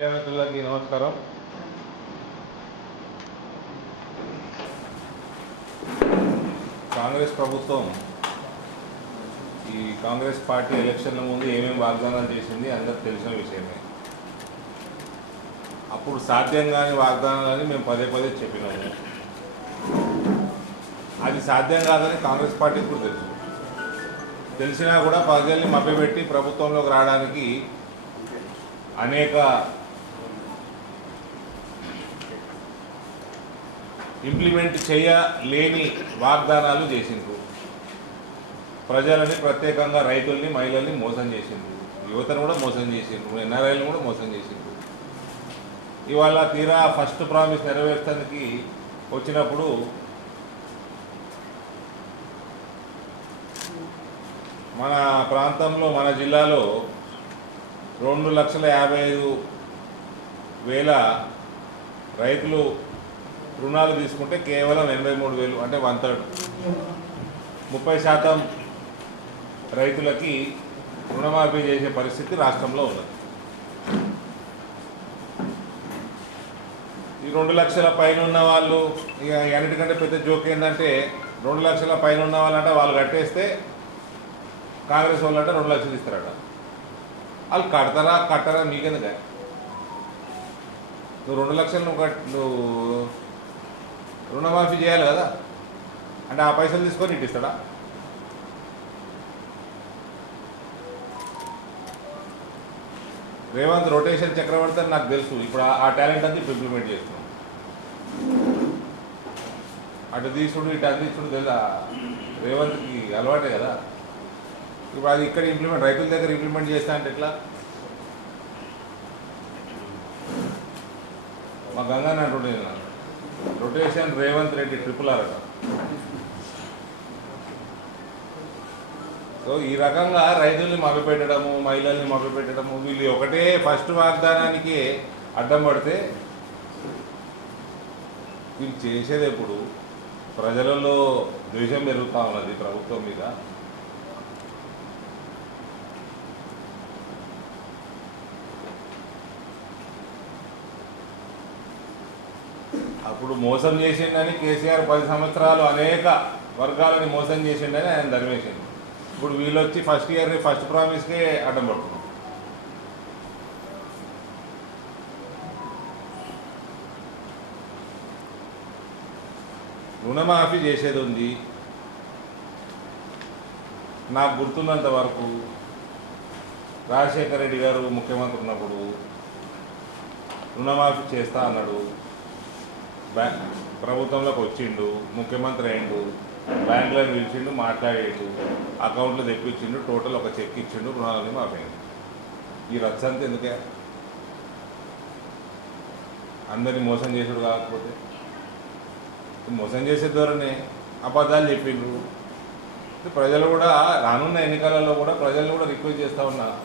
దేవతలకి నమస్కారం. కాంగ్రెస్ ప్రభుత్వం ఈ కాంగ్రెస్ పార్టీ ఎలక్షన్ల ముందు ఏమేమి వాగ్దానాలు చేసింది అందరికి తెలిసిన విషయమే. అప్పుడు సాధ్యం కాని వాగ్దానాలని మేము పదే పదే చెప్పినాము. అది సాధ్యం కాదని కాంగ్రెస్ పార్టీకి కూడా తెలుసు. తెలిసినా కూడా ప్రజల్ని మభ్యపెట్టి ప్రభుత్వంలోకి రావడానికి అనేక ఇంప్లిమెంట్ చేయలేని వాగ్దానాలు చేసిండ్రు. ప్రజలని ప్రత్యేకంగా రైతుల్ని మహిళల్ని మోసం చేసిండ్రు. యువతను కూడా మోసం చేసిండ్రు. ఎన్ఆర్ఐలు కూడా మోసం చేసిండ్రు. ఇవాళ తీరా ఫస్ట్ ప్రామిస్ నెరవేర్చడానికి వచ్చినప్పుడు మన ప్రాంతంలో మన జిల్లాలో రెండు లక్షల యాభై ఐదు వేల రైతులు రుణాలు తీసుకుంటే కేవలం ఎనభై మూడు వేలు అంటే వన్ థర్డ్. ముప్పై శాతం రైతులకి రుణమాఫీ చేసే పరిస్థితి రాష్ట్రంలో ఉన్నది. ఈ రెండు లక్షల పైన ఉన్న వాళ్ళు ఇక అన్నిటికంటే పెద్ద జోక్ ఏంటంటే రెండు లక్షల పైన ఉన్న వాళ్ళంటే వాళ్ళు కట్టేస్తే కాంగ్రెస్ వాళ్ళంటే రెండు లక్షలు ఇస్తారట. వాళ్ళు కడతారా కట్టరా మీకెందుక? నువ్వు రెండు లక్షలు నువ్వు కట్ నువ్వు రుణమాఫీ చేయాలి కదా. అంటే ఆ పైసలు తీసుకొని ఇటు ఇస్తాడా? రేవంత్ రొటేషన్ చక్రవర్తి అని నాకు తెలుసు. ఇప్పుడు ఆ- టాలెంట్ అంతా ఇప్పుడు ఇంప్లిమెంట్ చేస్తున్నాం. అటు తీసుడు ఇటు అందించుడు తెలుసా? రేవంత్కి అలవాటే కదా. ఇప్పుడు అది ఇక్కడ ఇంప్లిమెంట్ రైతుల దగ్గర ఇంప్లిమెంట్ చేస్తా అంటే ఎట్లా? మా గంగాని అంటుండే నేను. Rotation Revanth Reddy triple R so ఈ రకంగా రైతుల్ని మభ్యపెట్టడము మహిళల్ని మభ్యపెట్టడము వీళ్ళు ఒకటే ఫస్ట్ వాగ్దానానికి అడ్డం పడితే వీళ్ళు చేసేది ఎప్పుడు? ప్రజలలో ద్వేషం పెరుగుతూ ఉన్నది ప్రభుత్వం మీద. ఇప్పుడు మోసం చేసిండని కేసీఆర్ పది సంవత్సరాలు అనేక వర్గాలని మోసం చేసిండని ఆయన ధర్మేసిండు ఇప్పుడు వీళ్ళు వచ్చి ఫస్ట్ ఇయర్ని ఫస్ట్ ప్రామిస్కే అడ్డం పడుతున్నారు. రుణమాఫీ చేసేది ఉంది నాకు గుర్తున్నంత వరకు రాజశేఖర రెడ్డి గారు ముఖ్యమంత్రి ఉన్నప్పుడు రుణమాఫీ చేస్తా అన్నాడు. బ్యా ప్రభుత్వంలోకి వచ్చిండు ముఖ్యమంత్రి అయిండు బ్యాంకులో పిలిచిండు మాట్లాడిండు అకౌంట్లో తెప్పించిండు టోటల్ ఒక చెక్ ఇచ్చిండు రుణాలని మాఫైంది ఈ రచ్చంత ఎందుకే? అందరినీ మోసం చేసాడు కాకపోతే. మోసం చేసే ద్వారానే అబద్ధాలు చెప్పిండ్రు. ప్రజలు కూడా రానున్న ఎన్నికలలో కూడా ప్రజలు కూడా రిక్వెస్ట్ చేస్తా ఉన్నా.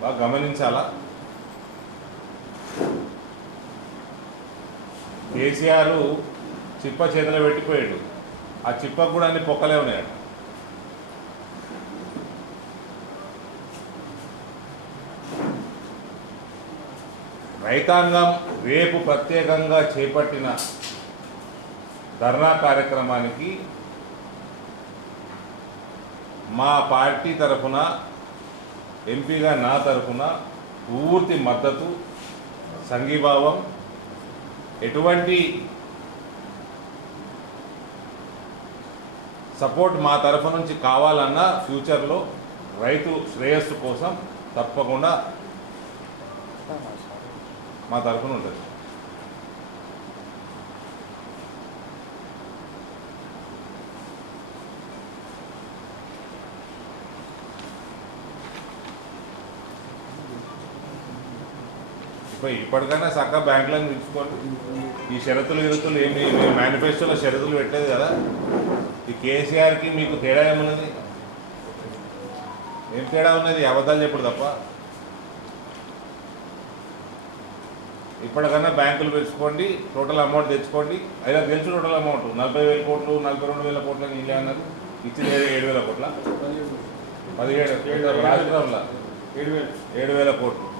బాగా గమనించాలా? కేసీఆర్ చిప్ప చేతిలో పెట్టిపోయాడు. ఆ చిప్పకు కూడా అన్ని పొక్కలే ఉన్నాయట. రైతాంగం రేపు ప్రత్యేకంగా చేపట్టిన ధర్నా కార్యక్రమానికి మా పార్టీ తరఫున ఎంపీగా నా తరఫున పూర్తి మద్దతు సంఘీభావం ఎటువంటి సపోర్ట్ మా తరఫు నుంచి కావాలన్నా ఫ్యూచర్లో రైతు శ్రేయస్సు కోసం తప్పకుండా మా తరఫున ఉంటుంది. ఇప్పుడు ఇప్పటికైనా చక్కగా బ్యాంకులను పిలుచుకోండి ఈ షరతులు విరుతులు ఏమి మేనిఫెస్టోలో షరతులు పెట్టలేదు కదా? ఈ కేసీఆర్కి మీకు తేడా ఏమున్నది? ఏం తేడా ఉన్నది? అబద్ధాలు చెప్పుడు తప్ప. ఇప్పటికన్నా బ్యాంకులు పెంచుకోండి టోటల్ అమౌంట్ తెచ్చుకోండి. అయినా తెలుసు టోటల్ అమౌంట్. నలభై వేల కోట్లు నలభై రెండు వేల కోట్లు అని ఇల్లే అన్నారు ఇచ్చింది ఏడు వేల కోట్ల? పదిహేడు. వేలు. ఏడు వేల కోట్లు.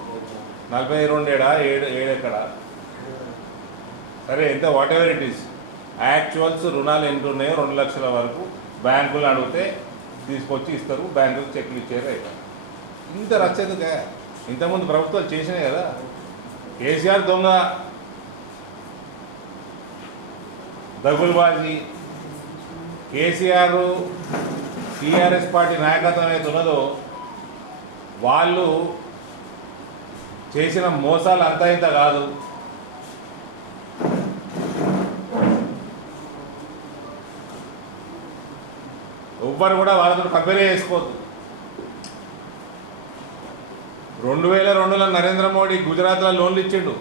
నలభై రెండు ఏడా? ఏడు ఏడు ఎక్కడ సరే ఎంత? What ever it is actually రుణాలు ఎంత ఉన్నాయో రెండు లక్షల వరకు బ్యాంకులు అడిగితే తీసుకొచ్చి ఇస్తారు. బ్యాంకులు చెక్లు ఇచ్చారు అయితే ఇంత రచ్చేందుకే ఇంతకుముందు ప్రభుత్వాలు చేసినాయి కదా. కేసీఆర్ దొంగ దగులుబాజీ కేసీఆర్ టీఆర్ఎస్ పార్టీ నాయకత్వం అయితే ఉన్నదో వాళ్ళు చేసిన మోసాలు అంతా ఇంత కాదు. ఎవ్వరు కూడా వాళ్ళతో కంపేరే చేసుకోవద్దు. రెండు వేల రెండులో నరేంద్ర మోడీ గుజరాత్లో లోన్లు ఇచ్చిండు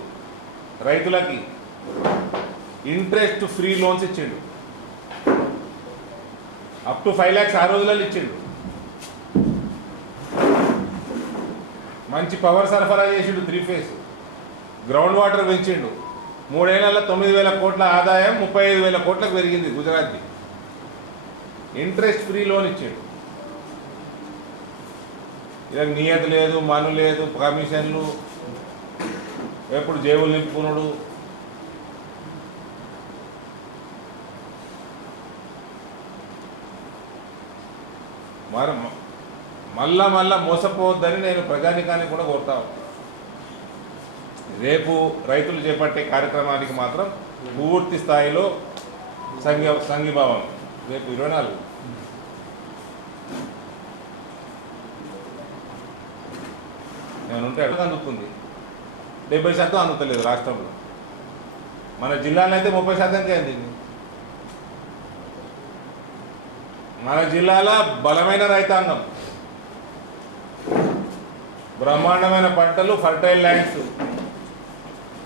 రైతులకి. ఇంట్రెస్ట్ ఫ్రీ లోన్స్ ఇచ్చిండు. అప్ టు ఫైవ్ ల్యాక్స్ ఆ రోజులలో ఇచ్చిండు. మంచి పవర్ సరఫరా చేసిండు త్రీ ఫేస్. గ్రౌండ్ వాటర్ పెంచిండు. మూడేళ్ళలో తొమ్మిది వేల కోట్ల ఆదాయం ముప్పై ఐదు వేల కోట్లకు పెరిగింది గుజరాత్ది. ఇంట్రెస్ట్ ఫ్రీ లోన్ ఇచ్చాడు. ఇలా నియత లేదు మను లేదు కమిషన్లు. ఎప్పుడు జేబులు నింపుకున్నాడు? మరి మళ్ళా మళ్ళా మోసపోవద్దని నేను ప్రజానికాన్ని కూడా కోరుతాను రేపు రైతులు చేపట్టే కార్యక్రమానికి మాత్రం పూర్తి స్థాయిలో సంఘ సంఘీభావం. రేపు ఇరవై నాలుగు. నేను ఉంటే ఎక్కడ అందుతుంది? డెబ్బై శాతం అందుతలేదు రాష్ట్రంలో. మన జిల్లాలో అయితే ముప్పై శాతంకే అందింది మన జిల్లాలో బలమైన రైతాంగం. బ్రహ్మాండమైన పంటలు ఫర్టైల్ ల్యాండ్స్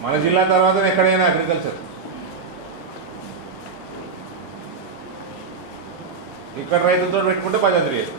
మన జిల్లా తర్వాత ఎక్కడైనా అగ్రికల్చర్ ఇక్కడ రైతులతో పెట్టుకుంటే పద్ధతి చేస్తాం